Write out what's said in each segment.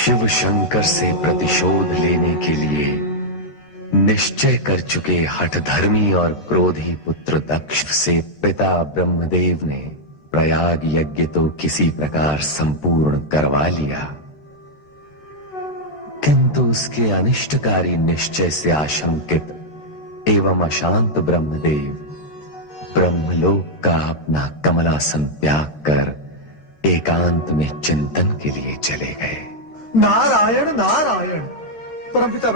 शिव शंकर से प्रतिशोध लेने के लिए निश्चय कर चुके हठधर्मी और क्रोधी पुत्र दक्ष से पिता ब्रह्मदेव ने प्रयाग यज्ञ तो किसी प्रकार संपूर्ण करवा लिया, किंतु उसके अनिष्टकारी निश्चय से आशंकित एवं अशांत ब्रह्मदेव ब्रह्मलोक का अपना कमलासन त्याग कर एकांत में चिंतन के लिए चले गए। नारायण नारायण। परमपिता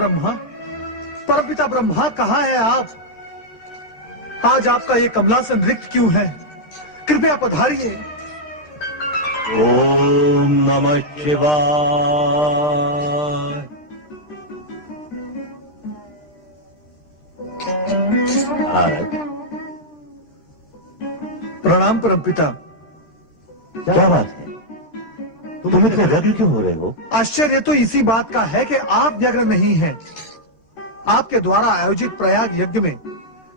ब्रह्मा कहाँ है आप? आज आपका ये कमलासन रिक्त क्यों है? कृपया पधारिए। ओम नमः शिवाय। प्रणाम परमपिता। क्या बात है, तुम इतने व्यग्र क्यों हो रहे हो? आश्चर्य तो इसी बात का है कि आप व्यग्र नहीं हैं। आपके द्वारा आयोजित प्रयाग यज्ञ में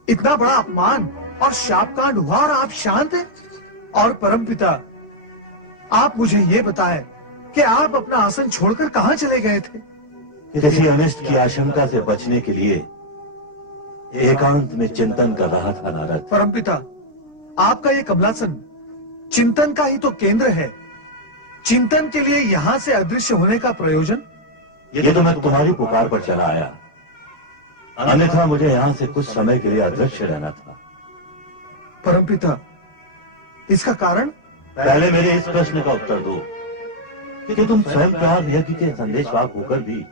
इतना बड़ा अपमान और शापकांड हुआ और आप शांत हैं? और परमपिता, आप मुझे ये बताएं कि आप अपना आसन छोड़कर कहाँ चले गए थे? किसी अनिष्ट की आशंका से बचने के लिए एकांत में चिंतन कर रहा था नारद। परमपिता, आपका ये कमलासन चिंतन का ही तो केंद्र है। चिंतन के लिए यहाँ से अदृश्य होने का प्रयोजन? ये तो मैं तुम्हारी पुकार पर चला आया, अन्यथा मुझे यहाँ से कुछ समय के लिए अदृश्य रहना था। परमपिता, इसका कारण? पहले मेरे इस प्रश्न का उत्तर दो कि तुम स्वयं प्रयाग यज्ञ के संदेशवाहक होकर भी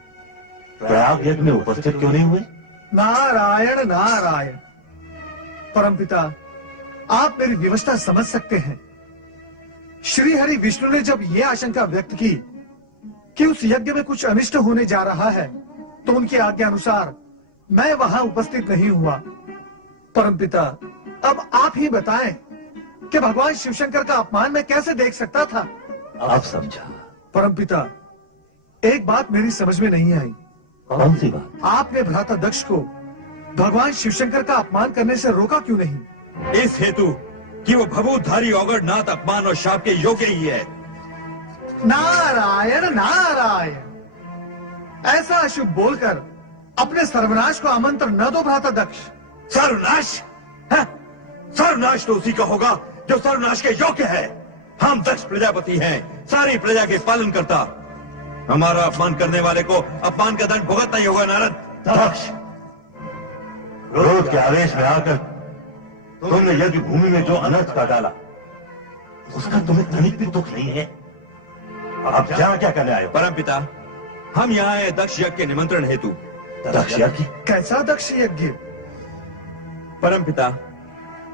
प्रयाग यज्ञ में उपस्थित क्यों नहीं हुए? नारायण नारायण। परमपिता, आप मेरी विवशता समझ सकते हैं। श्री हरि विष्णु ने जब ये आशंका व्यक्त की कि उस यज्ञ में कुछ अनिष्ट होने जा रहा है, तो उनकी आज्ञा अनुसार मैं वहां उपस्थित नहीं हुआ। परमपिता, अब आप ही बताएं कि भगवान शिवशंकर का अपमान मैं कैसे देख सकता था? आप समझा। परमपिता, एक बात मेरी समझ में नहीं आई। कौन सी बात? आपने भ्राता दक्ष को भगवान शिवशंकर का अपमान करने से रोका क्यों नहीं? इस हेतु कि वो भभूतधारी औगढ़नाथ अपमान और शाप के योग्य ही है। नारायण नारायण नारायण, ऐसा अशुभ बोलकर अपने सर्वनाश को आमंत्रण न दो भ्राता दक्ष। सर्वनाश है? सर्वनाश तो उसी का होगा जो सर्वनाश के योग्य है। हम दक्ष प्रजापति हैं, सारी प्रजा के पालन करता। हमारा अपमान करने वाले को अपमान का दंड भुगतना ही होगा। नारद, दक्ष, क्रोध के आवेश में आकर तुमने यज्ञ भूमि में जो अनर्थ का डाला, उसका तुम्हें तनिक भी दुख नहीं है। अब क्या क्या करने आए हो? परमपिता, हम यहाँ आए दक्ष यज्ञ के निमंत्रण हेतु। दक्ष यज्ञ? कैसा दक्ष यज्ञ? परमपिता,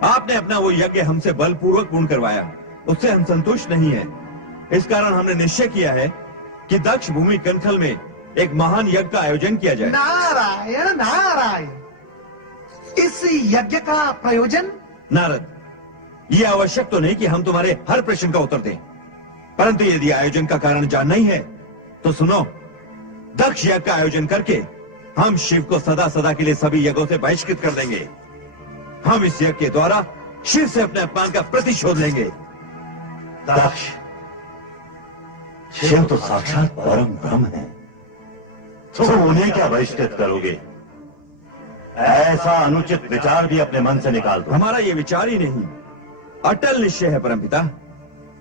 आपने अपना वो यज्ञ हमसे बलपूर्वक पूर्ण करवाया, उससे हम संतुष्ट नहीं है। इस कारण हमने निश्चय किया है कि दक्ष भूमि कनखल में एक महान यज्ञ का आयोजन किया जाए। नारायण नारायण, इस यज्ञ का प्रयोजन? नारद, ये आवश्यक तो नहीं कि हम तुम्हारे हर प्रश्न का उत्तर दें, परंतु यदि आयोजन का कारण जानना ही है तो सुनो। दक्ष यज्ञ का आयोजन करके हम शिव को सदा सदा के लिए सभी यज्ञों से बहिष्कृत कर देंगे। हम इस यज्ञ के द्वारा शिव से अपने अपमान का प्रतिशोध लेंगे। दक्ष, शिव तो साक्षात परम ब्रह्म है, तो उन्हें क्या बहिष्कृत करोगे? ऐसा अनुचित विचार भी अपने मन से निकाल दो। हमारा ये विचार ही नहीं, अटल निश्चय है परमपिता।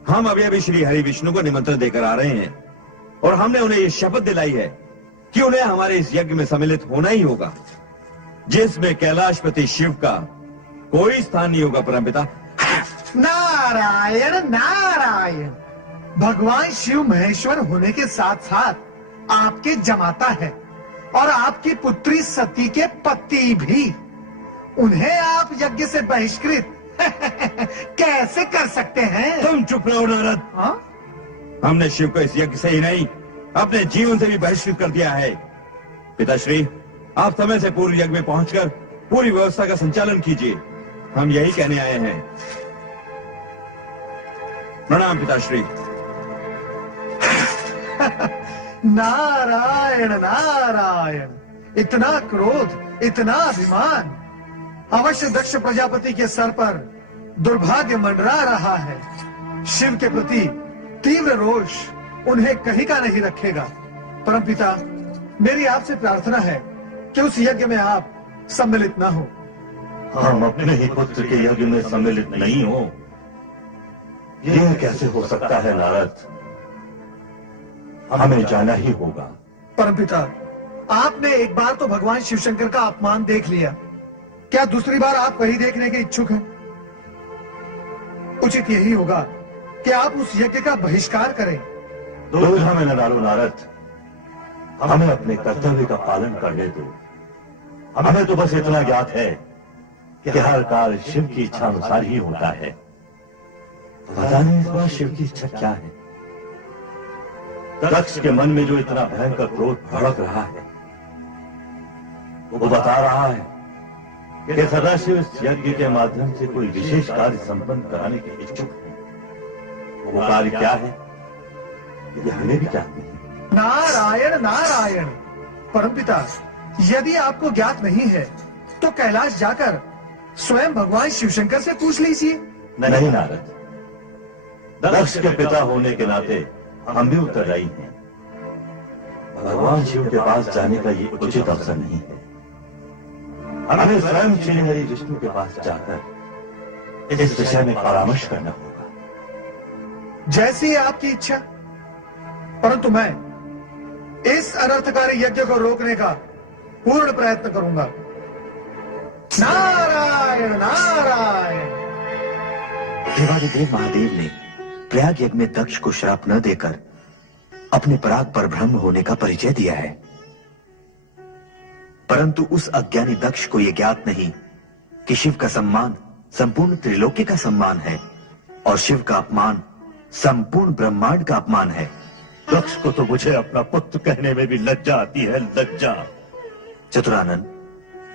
हम अभी अभी श्री हरि विष्णु को निमंत्रण देकर आ रहे हैं और हमने उन्हें ये शपथ दिलाई है कि उन्हें हमारे इस यज्ञ में सम्मिलित होना ही होगा, जिसमें कैलाशपति शिव का कोई स्थान नहीं होगा। परमपिता, नारायण नारायण, भगवान शिव महेश्वर होने के साथ साथ आपके जमाता है और आपकी पुत्री सती के पति भी। उन्हें आप यज्ञ से बहिष्कृत कैसे कर सकते हैं? तुम चुप रहो नारद। हाँ? हमने शिव को इस यज्ञ से ही नहीं, अपने जीवन से भी बहिष्कृत कर दिया है। पिताश्री, आप समय से पूर्व यज्ञ में पहुंचकर पूरी व्यवस्था का संचालन कीजिए, हम यही कहने आए हैं। प्रणाम पिताश्री। नारायण नारायण, इतना क्रोध, इतना अभिमान, अवश्य दक्ष प्रजापति के सर पर दुर्भाग्य मंडरा रहा है। शिव के प्रति तीव्र रोष उन्हें कहीं का नहीं रखेगा। परमपिता, मेरी आपसे प्रार्थना है कि उस यज्ञ में आप सम्मिलित न हो। हम अपने ही पुत्र के यज्ञ में सम्मिलित नहीं हो, यह कैसे हो सकता है नारद? हमें जाना ही होगा। परमपिता, आपने एक बार तो भगवान शिवशंकर का अपमान देख लिया, क्या दूसरी बार आप वही देखने के इच्छुक हैं? उचित यही होगा कि आप उस यज्ञ का बहिष्कार करें। दुविधा में न डालो नारद, हमें अपने कर्तव्य का पालन करने दो। हमें तो बस इतना ज्ञात है कि हर काल शिव की इच्छा अनुसार ही होता है। पता नहीं इस बार शिव की इच्छा क्या है। दक्ष के मन में जो इतना भयंकर क्रोध भड़क रहा है, वो बता रहा है कि सदाशिव इस यज्ञ के माध्यम से कोई विशेष कार्य संपन्न कराने के इच्छुक है। वो कार्य क्या है, ये हमें भी जानते हैं। नारायण नारायण, परमपिता, यदि आपको ज्ञात नहीं है तो कैलाश जाकर स्वयं भगवान शिवशंकर से पूछ लीजिए। नहीं नारद, दक्ष के पिता होने के नाते हम भी उत्तरदायी हैं। भगवान शिव के पास जाने का ये उचित अवसर नहीं है। हमें स्वयं श्री हरि विष्णु के पास जाकर इस विषय में परामर्श करना होगा। जैसी आपकी इच्छा, परंतु मैं इस अनर्थकारी यज्ञ को रोकने का पूर्ण प्रयत्न करूंगा। नारायण नारायण। देवादिदेव महादेव ने प्रयाग यज्ञ में दक्ष को श्राप न देकर अपने पराग पर ब्रह्म होने का परिचय दिया है, परंतु उस अज्ञानी दक्ष को यह ज्ञात नहीं कि शिव का सम्मान संपूर्ण त्रिलोकी का सम्मान है और शिव का अपमान संपूर्ण ब्रह्मांड का अपमान है। दक्ष को तो मुझे अपना पुत्र कहने में भी लज्जा आती है, लज्जा। चतुरानन,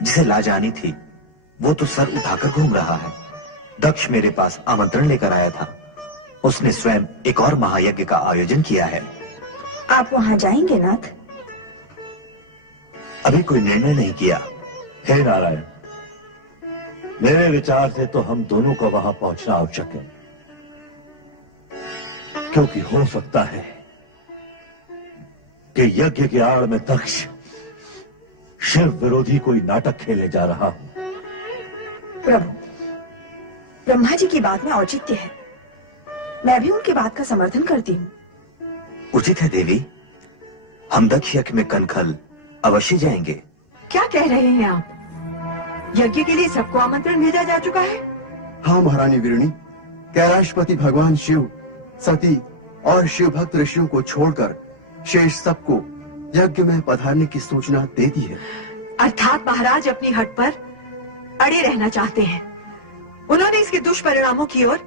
जिसे लाज आनी थी वो तो सर उठाकर घूम रहा है। दक्ष मेरे पास आमंत्रण लेकर आया था, उसने स्वयं एक और महायज्ञ का आयोजन किया है। आप वहां जाएंगे नाथ? अभी कोई निर्णय नहीं किया। हे नारायण, मेरे विचार से तो हम दोनों को वहां पहुंचना आवश्यक है, क्योंकि हो सकता है कि यज्ञ की आड़ में दक्ष शिव विरोधी कोई नाटक खेले जा रहा हो। प्रभु, ब्रह्मा जी की बात में औचित्य है। मैं भी उनकी बात का समर्थन करती हूँ। उचित है देवी, हम दक्ष यज्ञ में कनखल अवश्य जाएंगे। क्या कह रहे हैं आप? यज्ञ के लिए सबको आमंत्रण भेजा जा चुका है? हाँ महारानी वीरणी, कैलाशपति भगवान शिव, सती और शिव भक्त ऋषियों को छोड़कर शेष सबको यज्ञ में पधारने की सूचना दे दी है। अर्थात महाराज अपनी हट पर अड़े रहना चाहते हैं। उन्होंने इसके दुष्परिणामों की ओर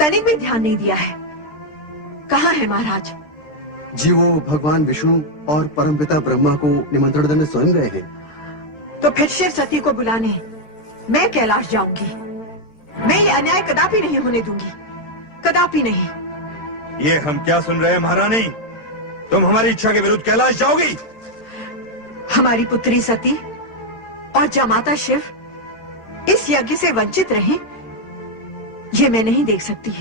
तनिक भी ध्यान नहीं दिया है। कहाँ है महाराज? जी वो भगवान विष्णु और परमपिता ब्रह्मा को निमंत्रण देने स्वयं गए हैं। तो फिर शिव सती को बुलाने मैं कैलाश जाऊंगी। मैं ये अन्याय कदापि नहीं होने दूंगी, कदापि नहीं। ये हम क्या सुन रहे हैं महारानी? तुम हमारी इच्छा के विरुद्ध कैलाश जाओगी? हमारी पुत्री सती और जमाता शिव इस यज्ञ से वंचित रहें, ये मैं नहीं देख सकती।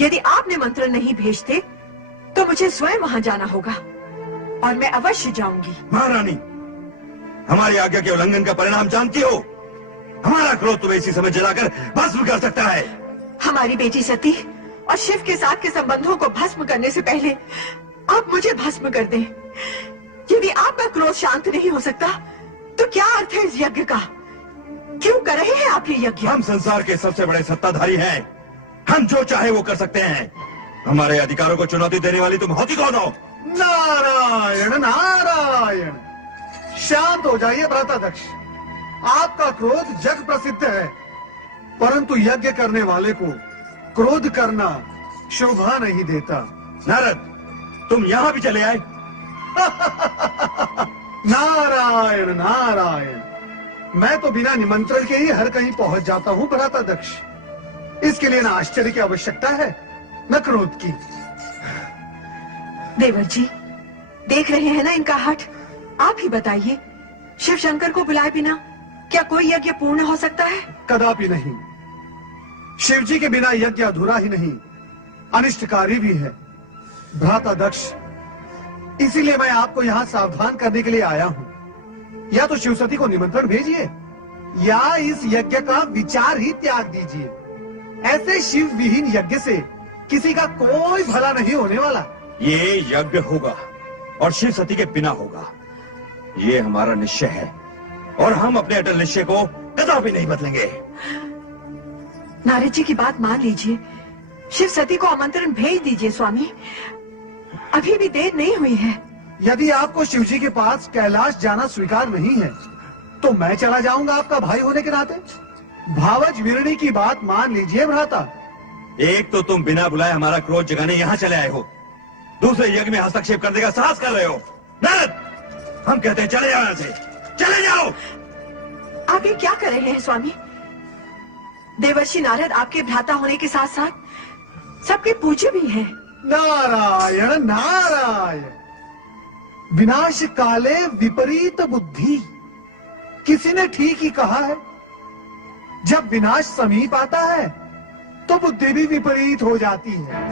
यदि आप निमंत्रण नहीं भेजते तो मुझे स्वयं वहां जाना होगा और मैं अवश्य जाऊंगी। महारानी, हमारी आज्ञा के उल्लंघन का परिणाम जानती हो। हमारा क्रोध तुम्हें इसी समय जलाकर भस्म कर सकता है। हमारी बेटी सती और शिव के साथ के संबंधों को भस्म करने से पहले आप मुझे भस्म कर दें। यदि आपका क्रोध शांत नहीं हो सकता तो क्या अर्थ है इस यज्ञ का? क्यों कर रहे हैं आप ये यज्ञ? हम संसार के सबसे बड़े सत्ताधारी हैं। हम जो चाहे वो कर सकते हैं। हमारे अधिकारों को चुनौती देने वाली तुम होती कौन हो? नारायण नारायण, शांत हो जाइए भ्राताध्यक्ष। आपका क्रोध जग प्रसिद्ध है, परंतु यज्ञ करने वाले को क्रोध करना शोभा नहीं देता। नारद, तुम यहां भी चले आए? नारायण नारायण, मैं तो बिना निमंत्रण के ही हर कहीं पहुंच जाता हूं भ्राताध्यक्ष। इसके लिए ना आश्चर्य की आवश्यकता है न क्रोध की। देवर जी, देख रहे हैं ना इनका हठ। आप ही बताइए, शिव शंकर को बुलाए बिना क्या कोई यज्ञ पूर्ण हो सकता है? कदापि नहीं। शिव जी के बिना यज्ञ अधूरा ही नहीं, अनिष्टकारी भी है भ्राताध्यक्ष। इसीलिए मैं आपको यहाँ सावधान करने के लिए आया हूँ। या तो शिव सती को निमंत्रण भेजिए या इस यज्ञ का विचार ही त्याग दीजिए। ऐसे शिव विहीन यज्ञ से किसी का कोई भला नहीं होने वाला। ये यज्ञ होगा और शिव सती के बिना होगा, ये हमारा निश्चय है और हम अपने अटल निश्चय को कदापि नहीं बदलेंगे। नारद जी की बात मान लीजिए, शिव सती को आमंत्रण भेज दीजिए स्वामी। अभी भी देर नहीं हुई है। यदि आपको शिव जी के पास कैलाश जाना स्वीकार नहीं है तो मैं चला जाऊंगा आपका भाई होने के नाते। भावज वीरणी की बात मान लीजिए भ्राता। एक तो तुम बिना बुलाए हमारा क्रोध जगाने यहाँ चले आए हो, दूसरे यज्ञ में हस्तक्षेप करने का साहस कर रहे हो। नारद, हम कहते हैं चले जाओ यहाँ से, चले जाओ। आप ये क्या कर रहे हैं स्वामी? देवर्षि नारद आपके भ्राता होने के साथ साथ सबके पूज्य भी हैं। नारायण नारायण, विनाश काले विपरीत बुद्धि। किसी ने ठीक ही कहा है, जब विनाश समीप आता है तो बुद्धि भी विपरीत हो जाती है।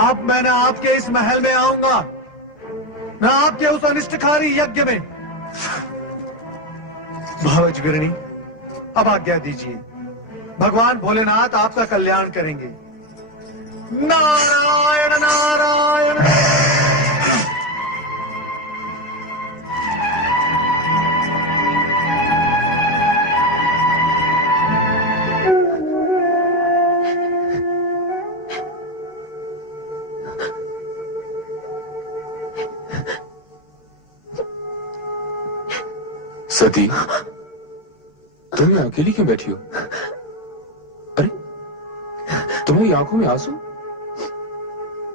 अब मैं न आपके इस महल में आऊंगा न आपके उस अनिष्टकारी यज्ञ में। भावज वीरणी, अब आज्ञा दीजिए। भगवान भोलेनाथ आपका कल्याण करेंगे। नारायण नारायण। सती, तुम यहाँ अकेली क्यों बैठी हो? अरे, तुम्हारी आंखों में आंसू?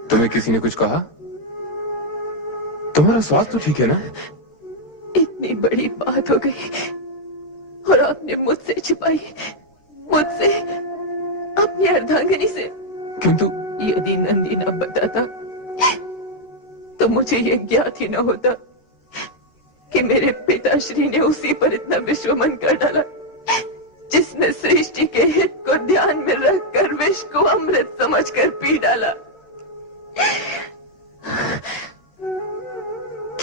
तुम्हें किसी ने कुछ कहा? तुम्हारा स्वास्थ्य तो ठीक है ना? इतनी बड़ी बात हो गई और आपने मुझसे छिपाई, मुझसे, अपनी अर्धांगिनी से। किंतु यदि नंदी न बताता तो मुझे ये ज्ञात ही न होता कि मेरे पिताश्री ने उसी पर इतना विश्वमन कर डाला जिसने सृष्टि के हित को ध्यान में रखकर विष को अमृत समझकर पी डाला।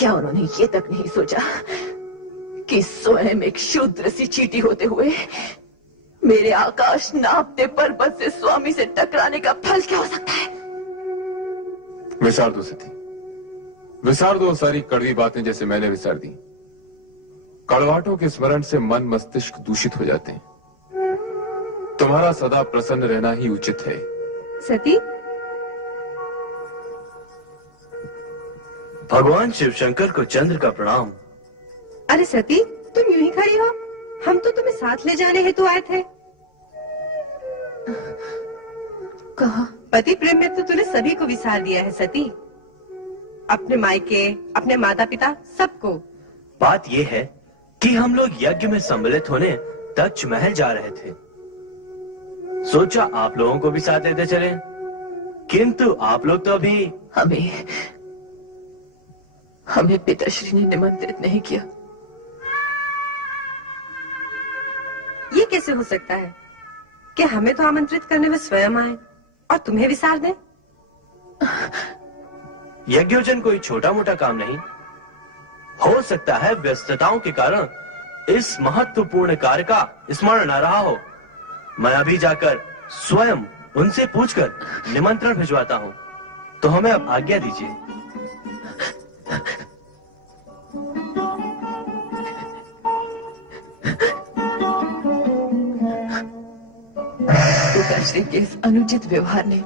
क्या उन्होंने ये तक नहीं सोचा कि स्वयं एक शूद्र सी चींटी होते हुए मेरे आकाश नापते पर्वत से स्वामी से टकराने का फल क्या हो सकता है? विसार दो सती, विसार दो सारी कड़वी बातें जैसे मैंने विसार दी। कड़वाहटों के स्मरण से मन मस्तिष्क दूषित हो जाते हैं। तुम्हारा सदा प्रसन्न रहना ही उचित है। सती, भगवान शिव शंकर को चंद्र का प्रणाम। अरे सती, तुम यूं ही खड़ी हो? हम तो तुम्हें साथ ले जाने हेतु आए थे। कहा? पति प्रेम में तो तूने सभी को विसार दिया है सती, अपने मायके, अपने माता पिता, सबको। बात यह है कि हम लोग यज्ञ में सम्मिलित होने दक्ष महल जा रहे थे। सोचा आप लोगों को भी साथ लेते चले, किंतु आप लोग तो अभी हमें पिताश्री ने निमंत्रित नहीं किया। ये कैसे हो सकता है कि हमें तो आमंत्रित करने में स्वयं आए और तुम्हें विसार दें? यज्ञोजन कोई छोटा मोटा काम नहीं। हो सकता है व्यस्तताओं के कारण इस महत्वपूर्ण कार्य का स्मरण न रहा हो। मैं अभी जाकर स्वयं उनसे पूछकर निमंत्रण भिजवाता हूँ, तो हमें अब आज्ञा दीजिए। पिताश्री के इस अनुचित व्यवहार ने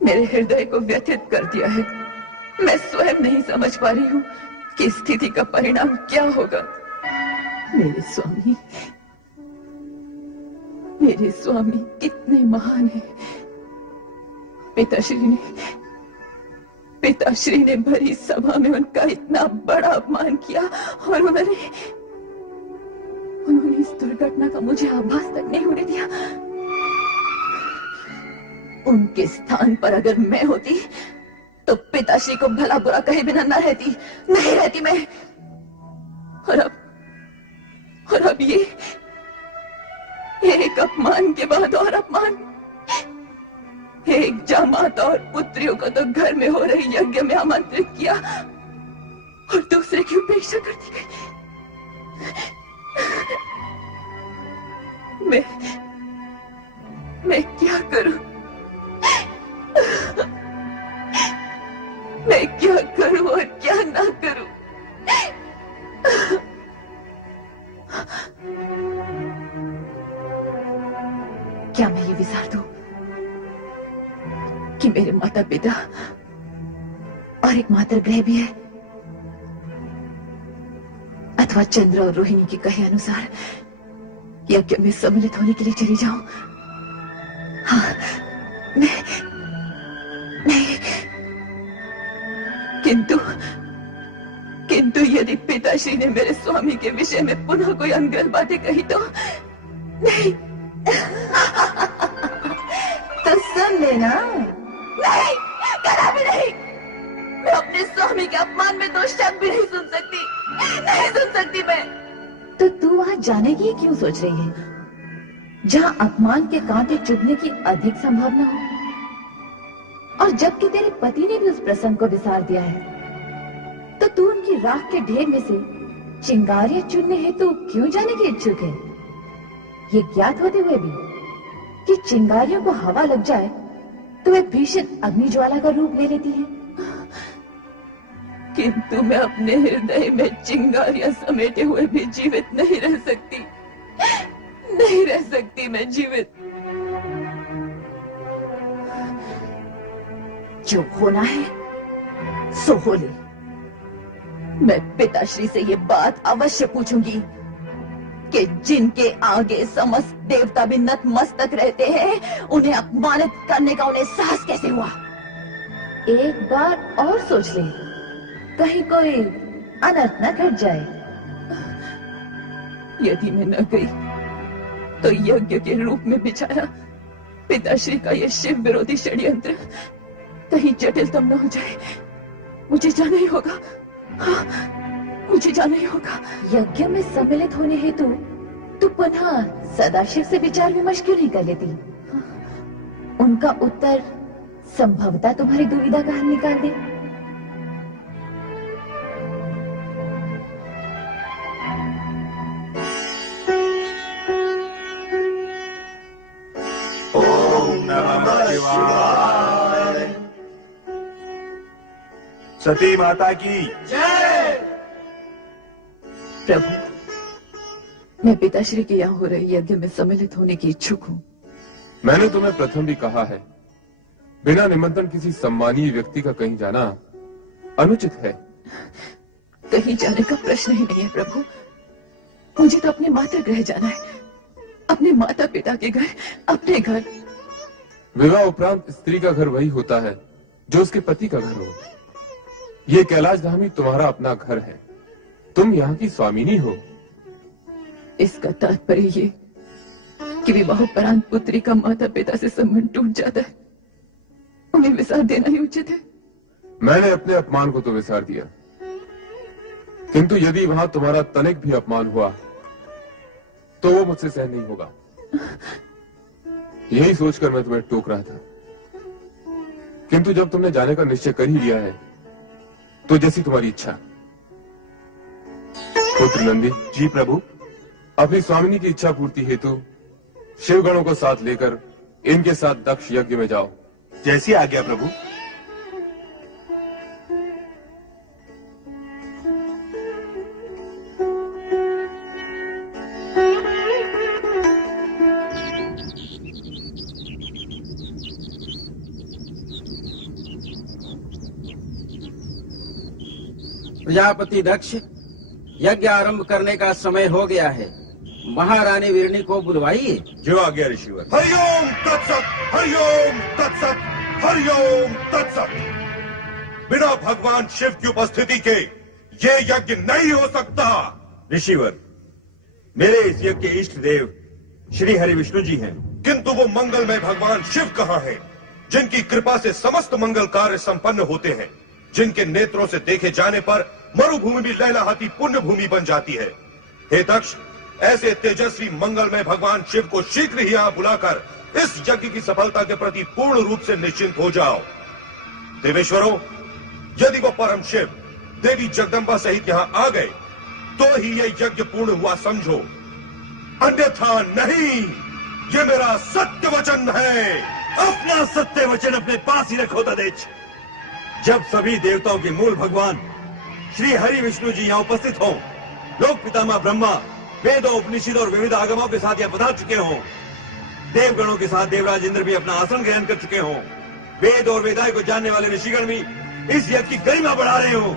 मेरे हृदय को व्यथित कर दिया है। मैं स्वयं नहीं समझ पा रही हूँ कि स्थिति का परिणाम क्या होगा। मेरे स्वामी कितने महान हैं। पिताश्री ने भरी सभा में उनका इतना बड़ा अपमान किया और उन्होंने इस दुर्घटना का मुझे आभास तक नहीं होने दिया। उनके स्थान पर अगर मैं होती तो पिताश्री को भला बुरा कहे बिना नहीं रहती मैं। और अब ये एक अपमान के बाद और अपमान। एक जामाता और पुत्रियों को तो घर में हो रही यज्ञ में आमंत्रित किया और दूसरे की उपेक्षा कर दी गई। मैं क्या करूं? मैं क्या करूं और क्या ना करूं? क्या मैं ये विचार दूं कि मेरे माता पिता और एक मात्र ग्रह भी है, अथवा चंद्र और रोहिणी के कहे अनुसार यज्ञ में सम्मिलित होने के लिए चली जाऊं? हाँ, नहीं, किंतु यदि पिताश्री ने मेरे स्वामी के विषय में पुनः कोई अनगढ़ बातें कही तो नहीं। तो सुन लेना। नहीं, करा भी नहीं। मैं अपने स्वामी के अपमान में दो शब्द भी नहीं सुन सकती मैं। तो तू वहां जाने की क्यों सोच रही है, जहां अपमान के कांटे चुभने की अधिक संभावना हो? और जबकि तेरे पति ने भी उस प्रसंग को विसार दिया है, तो तू उनकी राख के ढेर में से चिंगारियां चुनने हेतु क्यों जाने की इच्छुक है? ये ज्ञात होते हुए भी कि चिंगारियों को हवा लग जाए तो वे भीषण अग्निज्वाला का रूप ले लेती है। किंतु मैं अपने हृदय में चिंगारियां समेटे हुए भी जीवित नहीं रह सकती मैं जीवित। जो होना है सो हो ले। मैं पिताश्री से ये बात अवश्य पूछूंगी कि जिनके आगे समस्त देवता भी नतमस्तक रहते हैं, उन्हें अपमानित करने का उन्हें साहस कैसे हुआ? एक बार और सोच ले, कहीं कोई अनर्थ न घट जाए। यदि मैं न गई तो यज्ञ के रूप में बिछाया पिताश्री का यह शिव विरोधी षड्यंत्र कहीं जटिलतम न हो जाए। मुझे जाना ही होगा। हाँ, मुझे जाना ही होगा। यज्ञ में सम्मिलित होने हेतु तू पुनः सदाशिव से विचार विमर्श क्यों नहीं कर लेती? उनका उत्तर संभवतः तुम्हारी दुविधा का हल निकाल दे। सती माता की प्रभु, मैं पिताश्री के यहाँ हो रही यज्ञ में सम्मिलित होने की इच्छुक हूँ। मैंने तुम्हें प्रथम भी कहा है, बिना निमंत्रण किसी सम्मानीय व्यक्ति का कहीं जाना अनुचित है। कहीं जाने का प्रश्न ही नहीं है प्रभु। मुझे तो अपने मातृगृह जाना है, अपने माता पिता के घर, अपने घर। विवाह उपरांत स्त्री का घर वही होता है जो उसके पति का घर हो। ये कैलाश धाम ही तुम्हारा अपना घर है, तुम यहाँ की स्वामिनी हो। इसका तात्पर्य ये कि विवाह उपरांत पुत्री का माता पिता से संबंध टूट जाता है, उन्हें विसार देना ही उचित है। मैंने अपने अपमान को तो विसार दिया, किंतु यदि वहां तुम्हारा तनिक भी अपमान हुआ तो वो मुझसे सहन नहीं होगा। यही सोचकर मैं तुम्हें टोक रहा था, किंतु जब तुमने जाने का निश्चय कर ही लिया है तो जैसी तुम्हारी इच्छा। पुत्र नंदी। जी प्रभु। अपनी स्वामिनी की इच्छा पूर्ति हेतु शिवगणों को साथ लेकर इनके साथ दक्ष यज्ञ में जाओ। जैसी आज्ञा प्रभु। प्रजापति दक्ष, यज्ञ आरंभ करने का समय हो गया है। महारानी वीरणी को बुलवाइए। जो आज्ञा ऋषिवर। हरिओम तत्सत, हरिओम तत्सत, हरिओम तत्सत। बिना भगवान शिव की उपस्थिति के ये यज्ञ नहीं हो सकता। ऋषिवर, मेरे इस यज्ञ के इष्ट देव श्री हरि विष्णु जी हैं, किंतु वो मंगलमय भगवान शिव कहाँ हैं, जिनकी कृपा से समस्त मंगल कार्य संपन्न होते हैं, जिनके नेत्रों से देखे जाने पर मरुभूमि भी लहलहाती पुण्य भूमि बन जाती है। हे दक्ष, ऐसे तेजस्वी मंगलमय भगवान शिव को शीघ्र ही यहाँ बुलाकर इस यज्ञ की सफलता के प्रति पूर्ण रूप से निश्चिंत हो जाओ। देवेश्वरों, यदि वो परम शिव देवी जगदम्बा सहित यहाँ आ गए तो ही ये यज्ञ पूर्ण हुआ समझो, अन्यथा नहीं। ये मेरा सत्य वचन है। अपना सत्य वचन अपने पास ही रखो तदेच। जब सभी देवताओं के मूल भगवान श्री हरि विष्णु जी यहाँ उपस्थित हों, लोक पितामह ब्रह्मा वेदों, उपनिषद और विविध आगमों के साथ यहाँ पधार चुके हों, देवगणों के साथ देवराज इंद्र भी अपना आसन ग्रहण कर चुके हों, वेद और वेदाय को जानने वाले ऋषिगण भी इस यज्ञ की गरिमा बढ़ा रहे हों,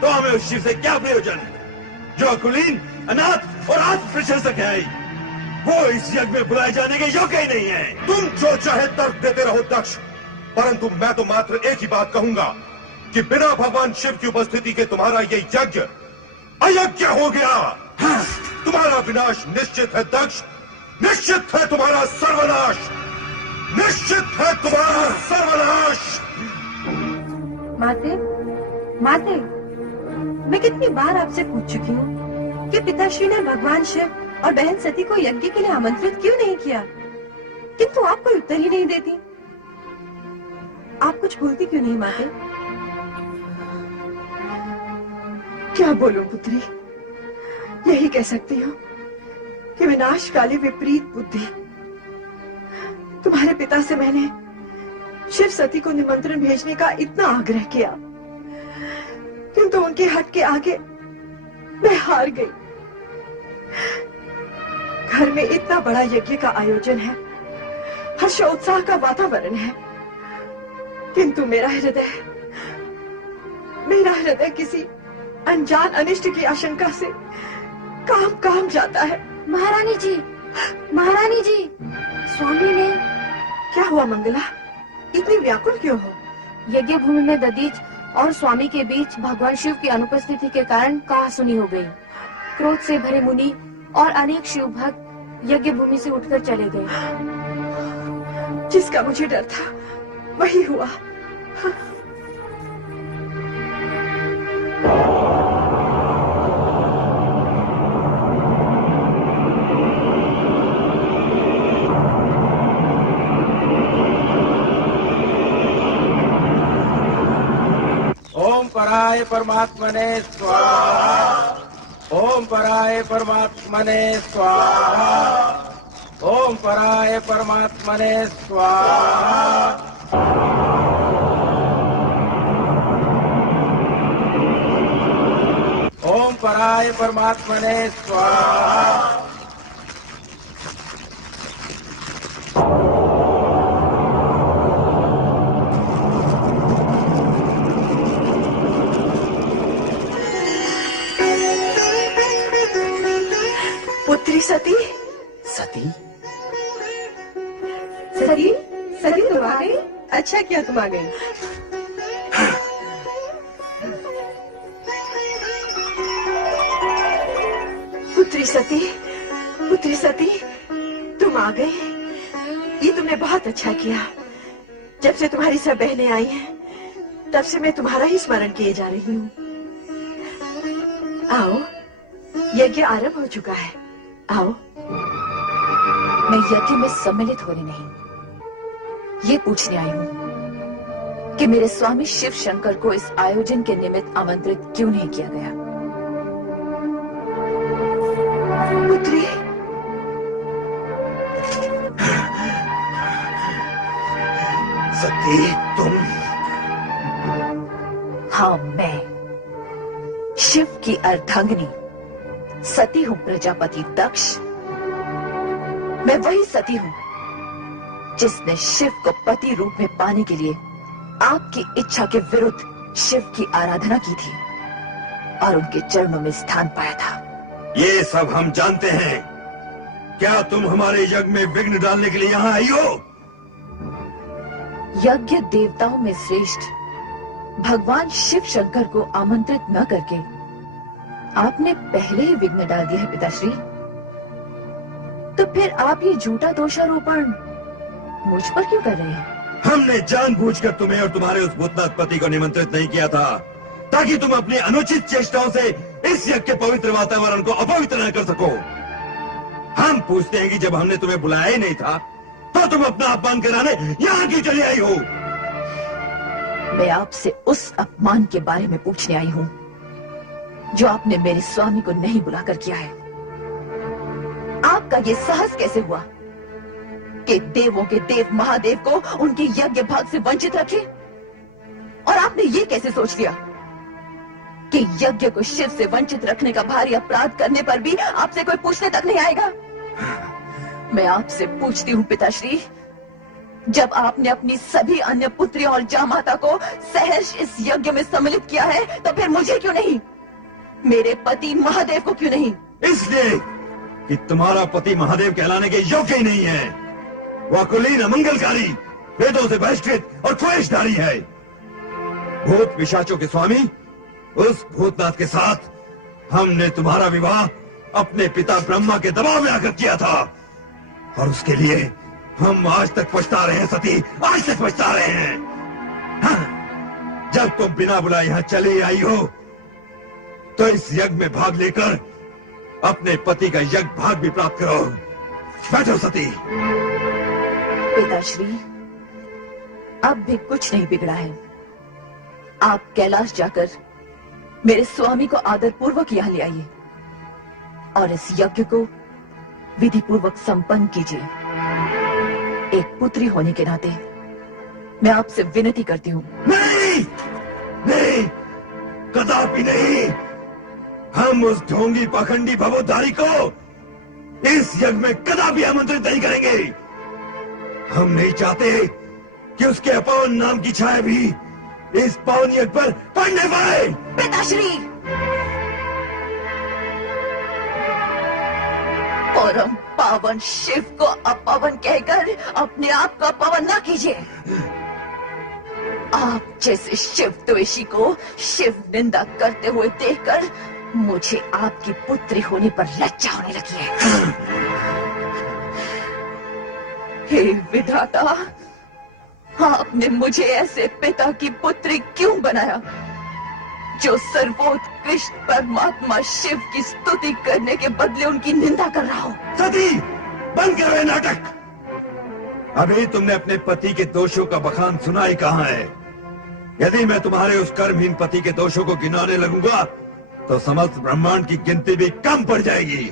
तो हमें उस शिव से क्या प्रयोजन जो अकुलीन, अनाथ और आत्म प्रशंसक है, वो इस यज्ञ में बुलाए जाने के योग्य ही नहीं है। तुम जो चाहे तर्क देते रहो दक्ष, परंतु मैं तो मात्र एक ही बात कहूंगा कि बिना भगवान शिव की उपस्थिति के तुम्हारा ये यज्ञ अयज्ञ हो गया। हाँ। तुम्हारा विनाश निश्चित है दक्ष, निश्चित है तुम्हारा सर्वनाश, निश्चित है तुम्हारा सर्वनाश। माते, माते, मैं कितनी बार आपसे पूछ चुकी हूँ कि पिताश्री ने भगवान शिव और बहन सती को यज्ञ के लिए आमंत्रित क्यों नहीं किया, किंतु आप कोई उत्तर ही नहीं देती। आप कुछ बोलती क्यों नहीं माते? क्या बोलूं पुत्री, यही कह सकती हूँ कि विनाशकाली विपरीत बुद्धि। तुम्हारे पिता से मैंने शिव सती को निमंत्रण भेजने का इतना आग्रह किया, किंतु उनके हट के आगे मैं हार गई। घर में इतना बड़ा यज्ञ का आयोजन है, हर्षोत्साह का वातावरण है, किंतु मेरा हृदय किसी अनजान अनिष्ट की आशंका से काम काम जाता है। महारानी जी, महारानी जी, स्वामी ने। क्या हुआ मंगला, इतनी व्याकुल क्यों हो? यज्ञ भूमि में दधीच और स्वामी के बीच भगवान शिव की अनुपस्थिति के कारण कहासुनी हो गई। क्रोध से भरे मुनि और अनेक शिव भक्त यज्ञ भूमि से उठकर चले गए। जिसका मुझे डर था वही हुआ। ओम पराय परमात्मने स्वाहा। ओम पराय परमात्मने स्वाहा। ओम पराय परमात्मने स्वाहा। पराय परमात्मने स्वाहा। पुत्री सती, सती, सती सती तुम आ गई। अच्छा किया तुम आ गई। पुत्री सती, पुत्री सती, तुम आ गए। ये तुमने बहुत अच्छा किया। जब से तुम्हारी सब बहनें आई हैं, तब से मैं तुम्हारा ही स्मरण किए जा रही हूँ। आओ, यज्ञ आरंभ हो चुका है। आओ। मैं यज्ञ में सम्मिलित होने नहीं, ये पूछने आई हूँ कि मेरे स्वामी शिव शंकर को इस आयोजन के निमित्त आमंत्रित क्यों नहीं किया गया। पुत्री, सती, तुम? हाँ, मैं शिव की अर्धांगिनी सती हूँ, प्रजापति दक्ष। मैं वही सती हूँ जिसने शिव को पति रूप में पाने के लिए आपकी इच्छा के विरुद्ध शिव की आराधना की थी और उनके चरणों में स्थान पाया था। ये सब हम जानते हैं। क्या तुम हमारे यज्ञ में विघ्न डालने के लिए यहाँ आई हो? यज्ञ देवताओं में श्रेष्ठ भगवान शिव शंकर को आमंत्रित न करके आपने पहले ही विघ्न डाल दिया है पिताश्री। तो फिर आप ये झूठा दोषारोपण मुझ पर क्यों कर रहे हैं? हमने जानबूझकर तुम्हें और तुम्हारे उस भूतनाथ पति को निमंत्रित नहीं किया था ताकि तुम अपनी अनुचित चेष्टाओं से इस यज्ञ के पवित्र वातावरण को अपवित्र न कर सको। हम पूछते हैं कि जब हमने तुम्हें बुलाया ही नहीं था तो तुम अपना अपमान कराने यहाँ क्यों चली आई हो? मैं आपसे उस अपमान के बारे में पूछने आई हूँ जो आपने मेरे स्वामी को नहीं बुलाकर किया है। आपका ये साहस कैसे हुआ कि देवों के देव महादेव को उनके यज्ञ भाग से वंचित रखे? और आपने ये कैसे सोच लिया कि यज्ञ को शिव से वंचित रखने का भारी अपराध करने पर भी आपसे कोई पूछने तक नहीं आएगा? मैं आपसे पूछती हूँ पिताश्री, जब आपने अपनी सभी अन्य पुत्रियों और जामाता को सहर्ष इस यज्ञ में सम्मिलित किया है, तो फिर मुझे क्यों नहीं? मेरे पति महादेव को क्यों नहीं? इसलिए कि तुम्हारा पति महादेव कहलाने के योग्य ही नहीं है। वह कुलीन, अमंगलकारी, वेदों से बहिष्कृत और क्लेशधारी है। भूत पिशाचों के स्वामी उस भूतनाथ के साथ हमने तुम्हारा विवाह अपने पिता ब्रह्मा के दबाव में आकर किया था और उसके लिए हम आज तक पछता रहे हैं सती, आज तक पछता रहे हैं। हाँ, जब तुम बिना बुलाए यहाँ चले आई हो तो इस यज्ञ में भाग लेकर अपने पति का यज्ञ भाग भी प्राप्त करो। बैठो सती। पिताश्री, अब भी कुछ नहीं बिगड़ा है। आप कैलाश जाकर मेरे स्वामी को आदर पूर्वक यहाँ ले आइए और इस यज्ञ को विधि पूर्वक संपन्न कीजिए। एक पुत्री होने के नाते मैं आपसे विनती करती हूँ। नहीं, नहीं, कदापि नहीं। हम उस ढोंगी पाखंडी भवोद्धारी को इस यज्ञ में कदापि आमंत्रित नहीं करेंगे। हम नहीं चाहते कि उसके अपमान नाम की छाया भी इस पावन यज्ञ पर पड़ने पाए। पिताश्री, परम पावन शिव को अपवन कहकर अपने आप का पवन न कीजिए। आप जैसे शिव द्वेषी को शिव निंदा करते हुए देखकर मुझे आपकी पुत्री होने पर लज्जा होने लगी है। हे विधाता, आपने मुझे ऐसे पिता की पुत्री क्यों बनाया जो सर्वोत्कृष्ट परमात्मा शिव की स्तुति करने के बदले उनकी निंदा कर रहा हो? सती, बंद करो ये नाटक। अभी तुमने अपने पति के दोषों का बखान सुना ही कहाँ है? यदि मैं तुम्हारे उस कर्महीन पति के दोषों को गिनाने लगूंगा तो समस्त ब्रह्मांड की गिनती भी कम पड़ जाएगी।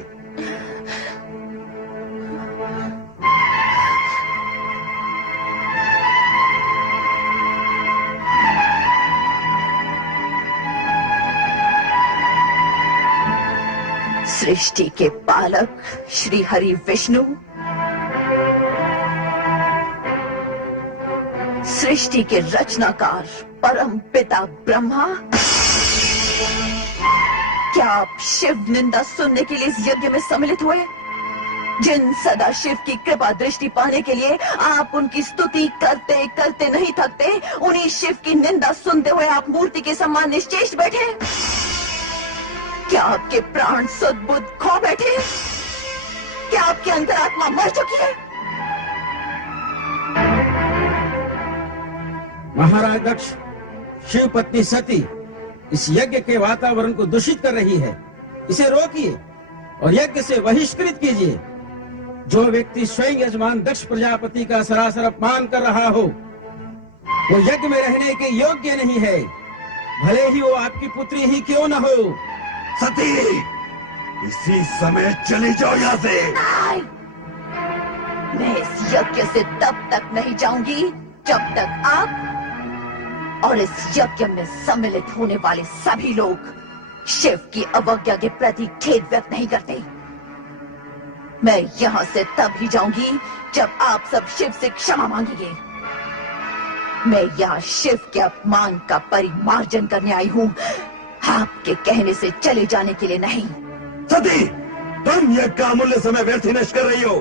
सृष्टि के पालक श्री हरि विष्णु, सृष्टि के रचनाकार परम पिता ब्रह्मा, क्या आप शिव निंदा सुनने के लिए इस यज्ञ में सम्मिलित हुए? जिन सदा शिव की कृपा दृष्टि पाने के लिए आप उनकी स्तुति करते करते नहीं थकते, उन्हीं शिव की निंदा सुनते हुए आप मूर्ति के सम्मान निश्चेष्ट बैठे? क्या आपके प्राण सद्बुद्ध खो बैठे? क्या आपकी अंतरात्मा मर चुकी है? महाराज दक्ष, शिव पत्नी सती इस यज्ञ के वातावरण को दूषित कर रही है। इसे रोकिए और यज्ञ से बहिष्कृत कीजिए। जो व्यक्ति स्वयं यजमान दक्ष प्रजापति का सरासर अपमान कर रहा हो, वो यज्ञ में रहने के योग्य नहीं है, भले ही वो आपकी पुत्री ही क्यों न हो। सती, इसी समय चली जाओ यहाँ से। नहीं, मैं इस यज्ञ से तब तक नहीं जाऊंगी जब तक आप और इस यज्ञ में सम्मिलित होने वाले सभी लोग शिव की अवज्ञा के प्रति खेद व्यक्त नहीं करते। मैं यहाँ से तब ही जाऊंगी जब आप सब शिव से क्षमा मांगेंगे। मैं यहाँ शिव के अपमान का परिमार्जन करने आई हूँ, आपके कहने से चले जाने के लिए नहीं। सती, तुम यज्ञ का अमूल्य समय व्यर्थ नष्ट कर रही हो।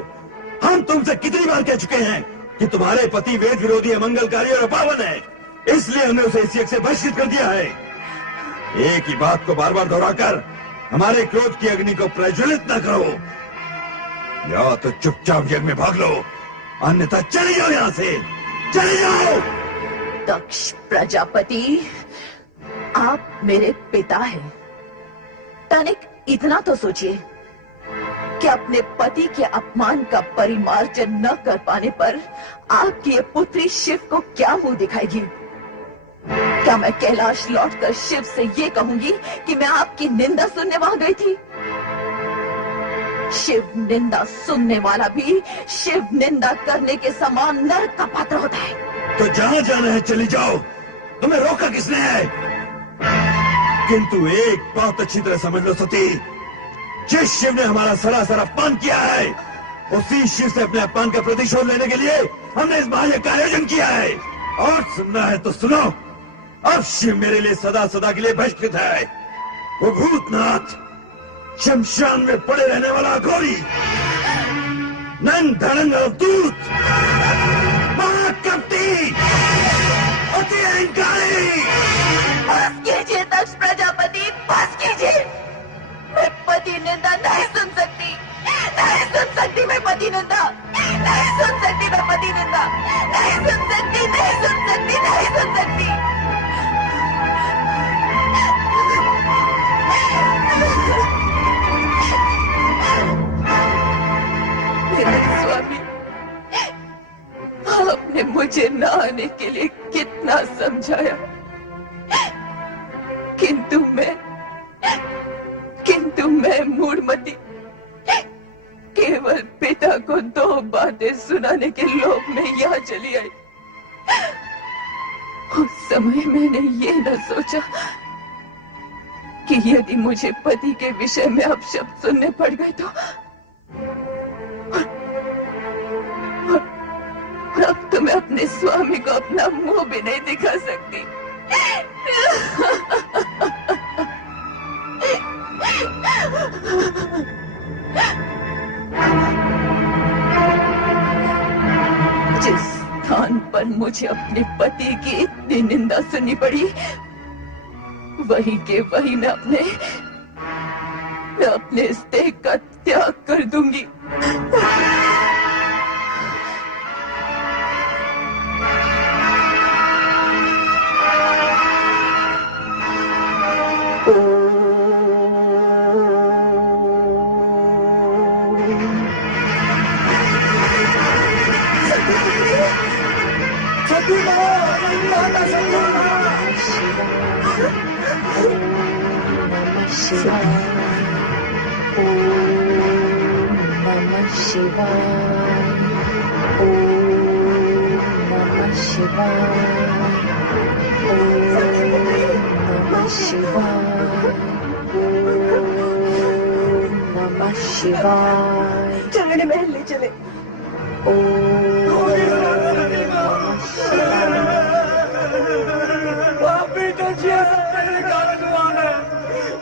हम तुमसे कितनी बार कह चुके हैं कि तुम्हारे पति वेद विरोधी, अमंगलकारी और अपावन है, इसलिए हमने उसे इस यज्ञ से बहिष्कृत कर दिया है। एक ही बात को बार बार दोहराकर हमारे क्रोध की अग्नि को प्रज्वलित न करो। या तो चुपचाप यज्ञ में भाग लो, अन्यथा चले जाओ यहाँ से, चले जाओ। दक्ष प्रजापति, आप मेरे पिता हैं। तनिक इतना तो सोचिए कि अपने पति के अपमान का परिमार्जन न कर पाने पर आपकी ये पुत्री शिव को क्या मुंह दिखाएगी? क्या मैं कैलाश लौटकर शिव से ये कहूंगी कि मैं आपकी निंदा सुनने वहां गई थी? शिव निंदा सुनने वाला भी शिव निंदा करने के समान नरक का पात्र होता है। तो जहाँ जाना है चली जाओ, तुम्हें रोका किसने है? किंतु एक बात अच्छी तरह समझ लो सती, जिस शिव ने हमारा सरासर अपमान किया है, उसी शिव से अपने अपमान का प्रतिशोध लेने के लिए हमने इस महायज्ञ का आयोजन किया है। और सुनना है तो सुनो, अब शिव मेरे लिए सदा सदा के लिए बहिष्कृत है। वो भूतनाथ, शमशान में पड़े रहने वाला अघोरी, नंद धड़ंग अवधूत, महाकपटी, अति अहंकारी। बस कीजिए दक्ष प्रजापति, बस कीजिए। मैं पति निंदा नहीं सुन सकती, नहीं सुन सकती मैं पति निंदा, नहीं सुन सकती मैं पति निंदा, नहीं सुन सकती, नहीं सुन सकती, नहीं सुन सकती। मेरे स्वामी, आपने मुझे न आने के लिए कितना समझाया, किंतु मैं मूढ़मती केवल पिता को दो बातें सुनाने के लोभ में यहाँ चली आई। उस समय मैंने ये न सोचा कि यदि मुझे पति के विषय में अपशब्द सुनने पड़ गए तो अब तो मैं अपने स्वामी को अपना मुंह भी नहीं दिखा सकती। जिस स्थान पर मुझे अपने पति की इतनी निंदा सुननी पड़ी, वहीं के वहीं मैं अपने इस देह का त्याग कर दूंगी। शिवाय। चल मेरे महल ले चले।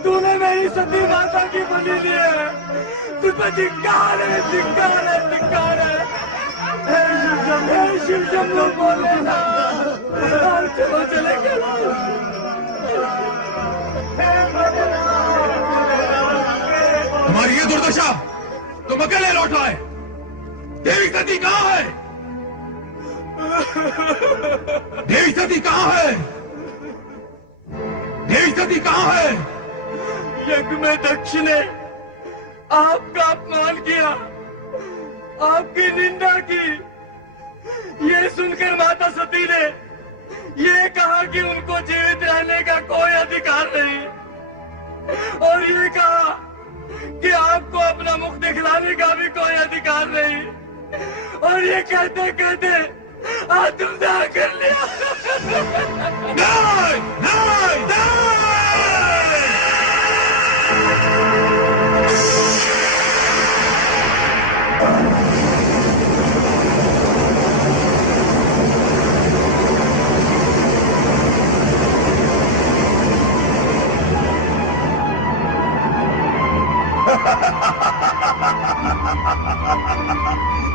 तूने मेरी सती माता की बलि ली है, तुझ पर धिक्कार है, धिक्कार है, धिक्कार है। शिव शंभू बोले ना, चलो चले तुम्हारी ये दुर्दशा तुम अकेले लौट आए। देवी सती कहाँ है? देवी सती कहाँ है? देवी सती कहाँ है? यज्ञ में दक्ष ने आपका अपमान किया, आपकी निंदा की। ये सुनकर माता सती ने ये कहा कि उनको जीवित रहने का कोई अधिकार नहीं, और ये कहा कि आपको अपना मुख दिखलाने का भी कोई अधिकार नहीं। और ये कहते कहते आत्मदाह कर लिया। नहीं, नहीं, नहीं!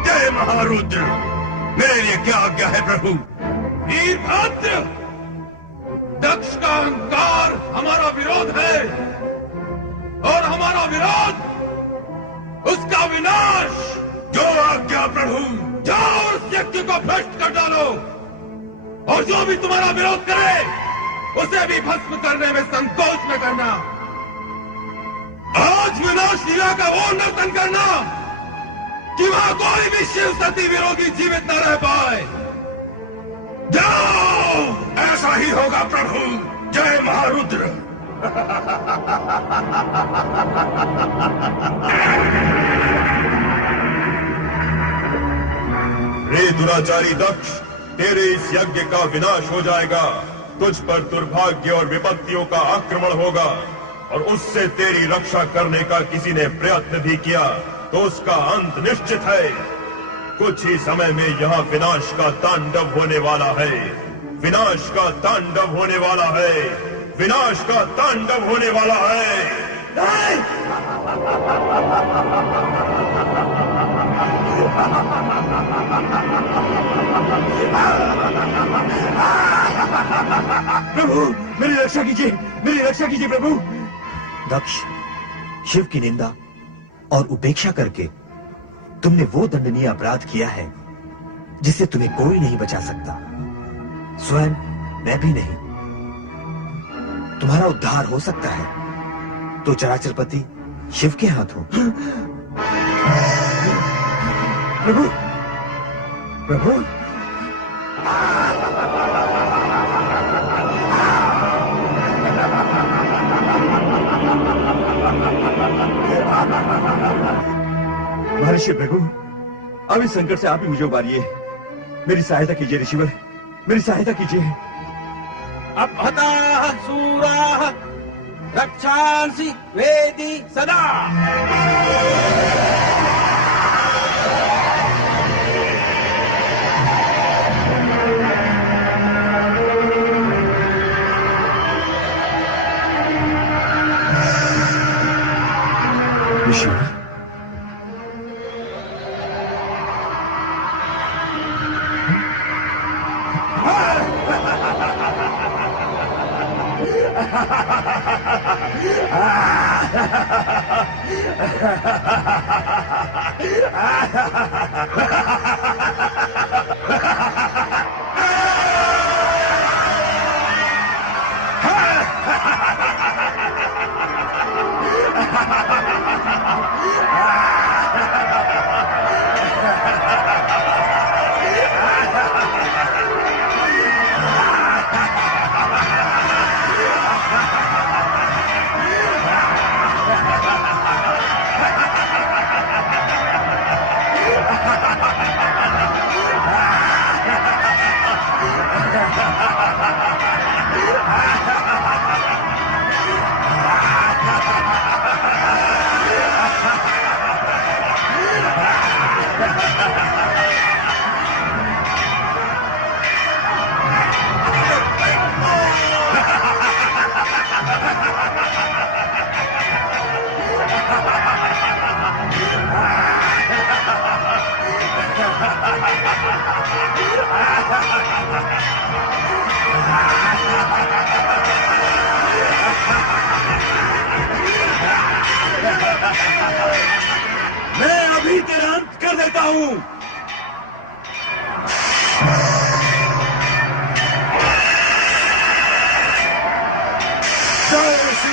जय महारुद्र, मेरे लिए क्या आज्ञा है प्रभु? वीरभद्र, दक्ष का अहंकार हमारा विरोध है, और हमारा विरोध उसका विनाश। जो आज्ञा प्रभु, जाओ उस यज्ञ को भ्रष्ट कर डालो, और जो भी तुम्हारा विरोध करे उसे भी भस्म करने में संकोच न करना। आज विनाश लीला का वो नर्तन करना कि वहां कोई भी शिव सती विरोधी जीवित न रह पाए। जाओ, ऐसा ही होगा प्रभु। जय महारुद्र। रे दुराचारी दक्ष, तेरे इस यज्ञ का विनाश हो जाएगा। तुझ पर दुर्भाग्य और विपत्तियों का आक्रमण होगा, और उससे तेरी रक्षा करने का किसी ने प्रयत्न भी किया तो उसका अंत निश्चित है। कुछ ही समय में यहाँ विनाश का तांडव होने वाला है। विनाश का तांडव होने वाला है। विनाश का तांडव होने वाला है। प्रभु, मेरी रक्षा कीजिए, मेरी रक्षा कीजिए प्रभु। दक्ष, शिव की निंदा और उपेक्षा करके तुमने वो दंडनीय अपराध किया है जिससे तुम्हें कोई नहीं बचा सकता, स्वयं मैं भी नहीं। तुम्हारा उद्धार हो सकता है तो चराचरपति शिव के हाथों। प्रभु, प्रभु, महर्षि प्रभु, अब इस संकट से आप ही मुझे उबारिए। मेरी सहायता कीजिए ऋषिवर, मेरी सहायता कीजिए। अपहताः सूराः रक्षांसि वेदी सदा। ऋषिवर,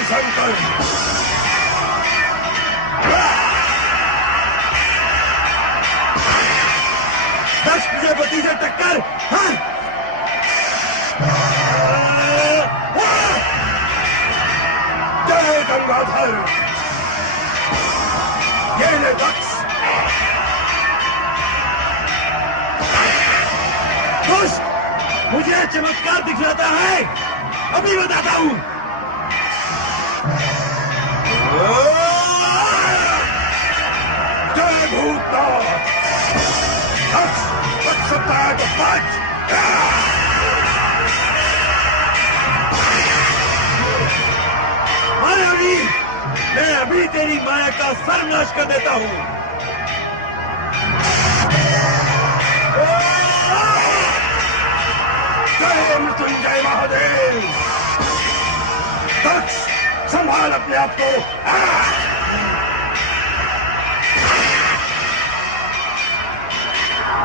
शंकर। दक्ष प्रजापति से टक्कर। हाँ? जय गंगाधर। ये ले दक्ष। दुष्ट, मुझे चमत्कार दिखलाता है, अभी बताता हूं। जय भूतनाथ। दक्ष बच सकता है तो बच। मायावी, मैं अभी तेरी माया का सर्वनाश कर देता हूं। जय मृत्युंजय महादेव। दक्ष संभाल अपने आप को।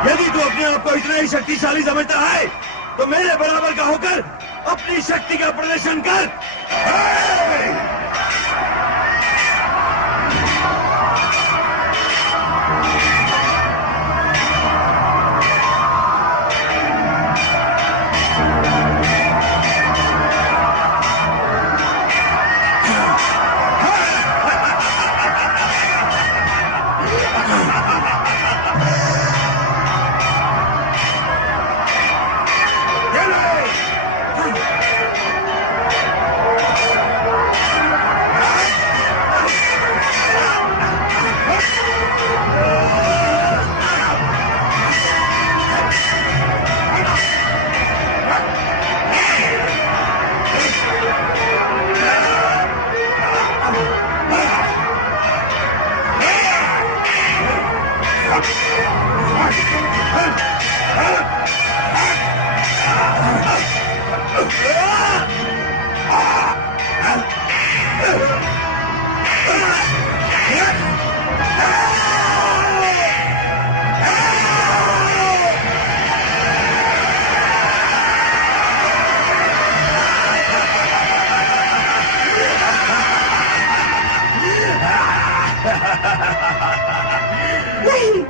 यदि तू अपने आप को इतना ही शक्तिशाली समझता है तो मेरे बराबर का होकर अपनी शक्ति का प्रदर्शन कर। नहीं,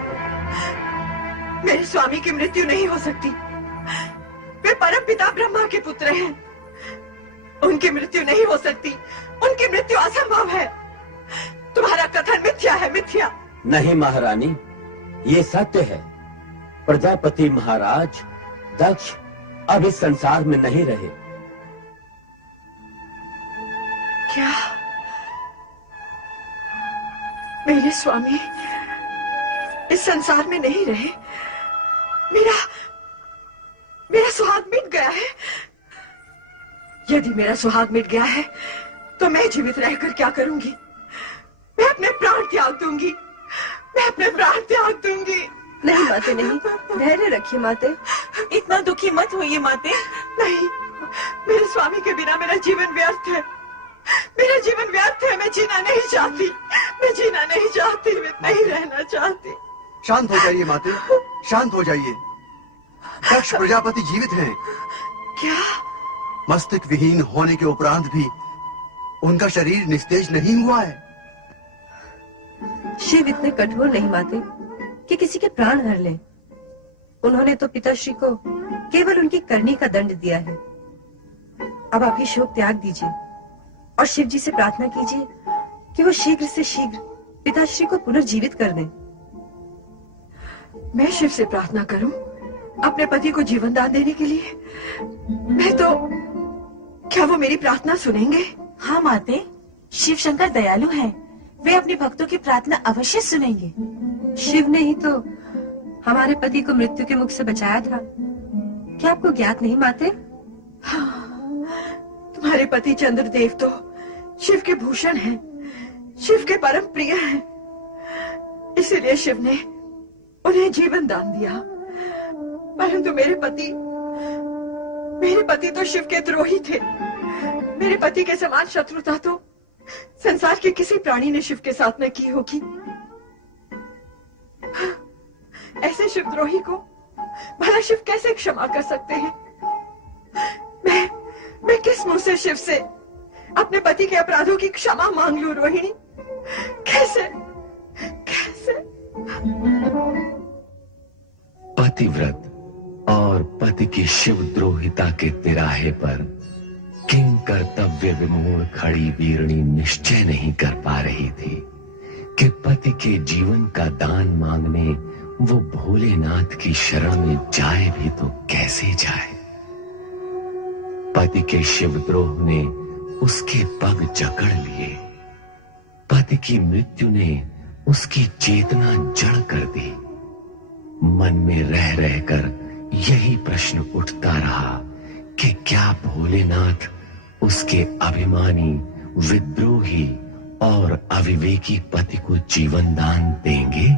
मेरे स्वामी की मृत्यु नहीं हो सकती। वे परम पिता ब्रह्मा के पुत्र हैं। उनकी मृत्यु नहीं हो सकती। उनकी मृत्यु असंभव है। तुम्हारा कथन मिथ्या है, मिथ्या। नहीं महारानी, ये सत्य है। प्रजापति महाराज दक्ष अब इस संसार में नहीं रहे। क्या मेरे स्वामी इस संसार में नहीं रहे? मेरा सुहाग मिट गया है। यदि मेरा सुहाग मिट गया है तो मैं जीवित रहकर क्या करूंगी? मैं अपने प्राण त्याग दूंगी। मैं अपने प्राण त्याग दूंगी। नहीं माते, नहीं, धैर्य रखिए माते। इतना दुखी मत होइए माते। नहीं, मेरे स्वामी के बिना मेरा जीवन व्यर्थ है। मेरा जीवन व्यर्थ है। मैं जीना नहीं चाहती। मैं जीना नहीं चाहती। मैं नहीं रहना चाहती। शांत हो जाइए माते, शांत हो जाइए। दक्ष प्रजापति जीवित हैं। क्या? मस्तिष्क विहीन होने के उपरांत भी उनका शरीर निस्तेज नहीं हुआ है। शिव इतने कठोर नहीं माते कि किसी के प्राण हर लें। उन्होंने तो पिताश्री को केवल उनकी करनी का दंड दिया है। अब आप ये शोक त्याग दीजिए और शिव जी से प्रार्थना कीजिए कि वो शीघ्र से शीघ्र पिताश्री को पुनर्जीवित कर दें। मैं शिव से प्रार्थना करूं अपने पति को जीवन दान देने के लिए? मैं तो, क्या वो मेरी प्रार्थना सुनेंगे? हाँ माते, शिव शंकर दयालु हैं। वे अपने भक्तों की प्रार्थना अवश्य सुनेंगे। शिव ने ही तो हमारे पति को मृत्यु के मुख से बचाया था। क्या आपको ज्ञात नहीं माते? हाँ, तुम्हारे पति चंद्रदेव तो शिव के भूषण हैं, शिव के परम प्रिय हैं। इसीलिए शिव ने उन्हें जीवन दान दिया। परंतु मेरे पति तो शिव के द्रोही थे। मेरे पति के समान शत्रुता तो संसार के किसी प्राणी ने शिव के साथ न की होगी। ऐसे शिवद्रोही को भला शिव कैसे क्षमा कर सकते हैं? मैं किस मुंह से शिव से अपने पति के अपराधों की क्षमा मांग लूं रोहिणी? कैसे कैसे? पतिव्रत और पति की शिवद्रोहिता के तिराहे पर किंग कर्तव्य विमूढ़ खड़ी वीरणी निश्चय नहीं कर पा रही थी कि पति के जीवन का दान मांगने वो भोलेनाथ की शरण में जाए भी तो कैसे जाए। पति के शिवद्रोह ने उसके पग जकड़ लिए, पति की मृत्यु ने उसकी चेतना जड़ कर दी। मन में रह रहकर यही प्रश्न उठता रहा कि क्या भोलेनाथ उसके अभिमानी, विद्रोही और अविवेकी पति को जीवन दान देंगे?